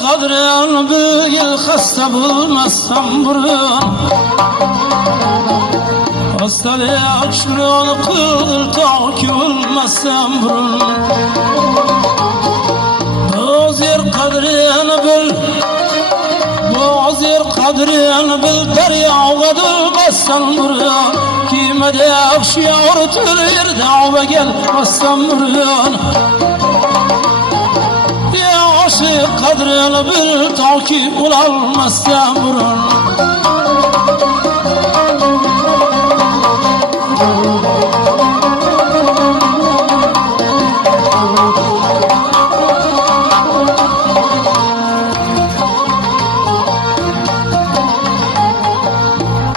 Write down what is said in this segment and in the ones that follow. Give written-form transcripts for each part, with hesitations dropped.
qadrini bilgil xasta bo'lmasdan burun Hastalik shuni qildir toki o'lmasdan burun O'z yer qadrini bil O'z yer qadrini bil daryoga dolmasdan burun Kimada yaxshi yo'ritir yerda obagal basdan burun Aşık qadrini bil toki o'lolmasdan burun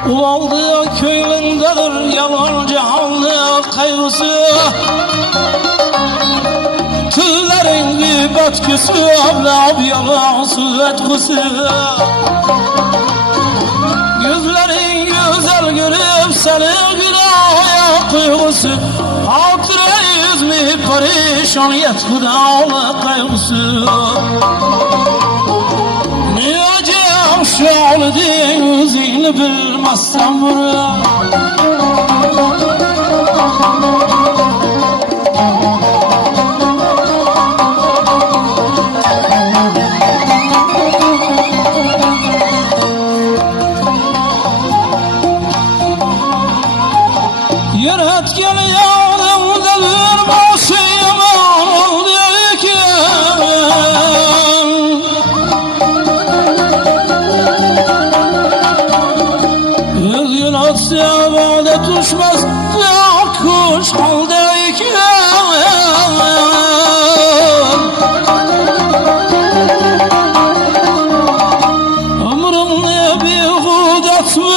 Uvaldı köyündedir yalan cehalli kaygısı Tüllerin gıybet küsü Ablab yalan süvet kusu Yüzlerin güzel gülüp seni günahya kuygusu Hatıra yüzmü perişan yet hudağlı kaygısı Niyacem şağlı denizini bilmezsem buraya Yönetken yağdımda bir başı yaman oldu iken Özgün atsa bana düşmez Dağıt kuş kaldı iken Ömrümle bir hudat mı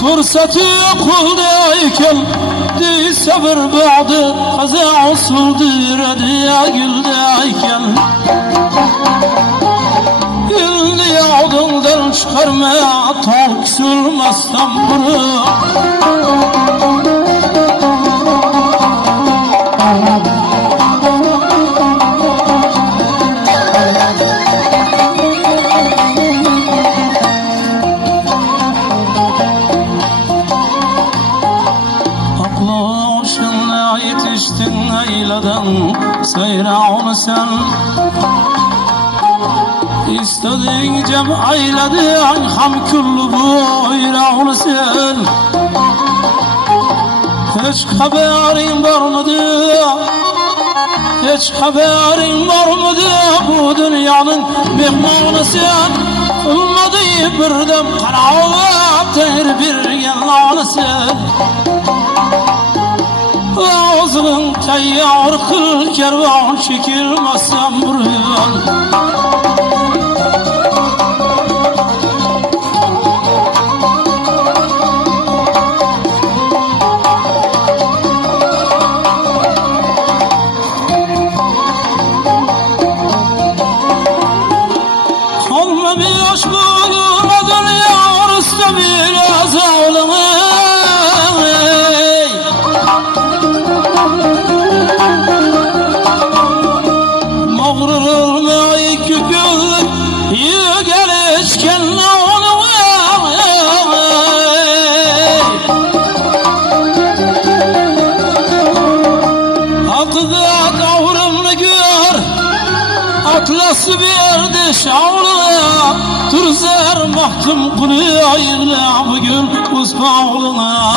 Fırsatı kuldayken Di sabır bağdı Kaza usuldur Diya güldayken Güldü yağdından çıkarma Talk sürmezsen bunu Yetiştin eyledin seyrağını sen İstediğin cem eyledin ham küllü buyrağını sen Hiç haberin var mıydı Hiç haberin var mıydı Bu dünyanın mehmanı sen Olmadı birden karavatır bir yalanı sen Ağzının tayyar kıl kervan çekilmezsem burun Kalma bir yaş bulma dünya Rüstem biraz ağlımı Mağrurulmayı küküllük Yügel içkenle onu Akıda kavrımını gör Atlası bir yerde şavlına Turzer mahkum kuruya Yığla bugün uzbağlına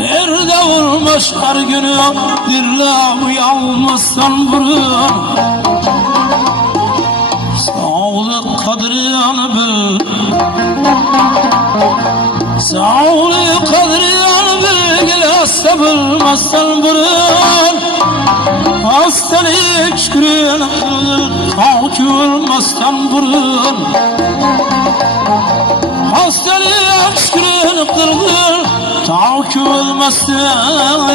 Erde vurmuş her günü Dirle uyanmazsan burun Sağlık kadrini bil Sağlık kadrini bil Hasta bilmezsen burun Hastalık şükrünü kılır Tavki olmazsan burun Hastalık şükrünü kılır Tavki olmazsan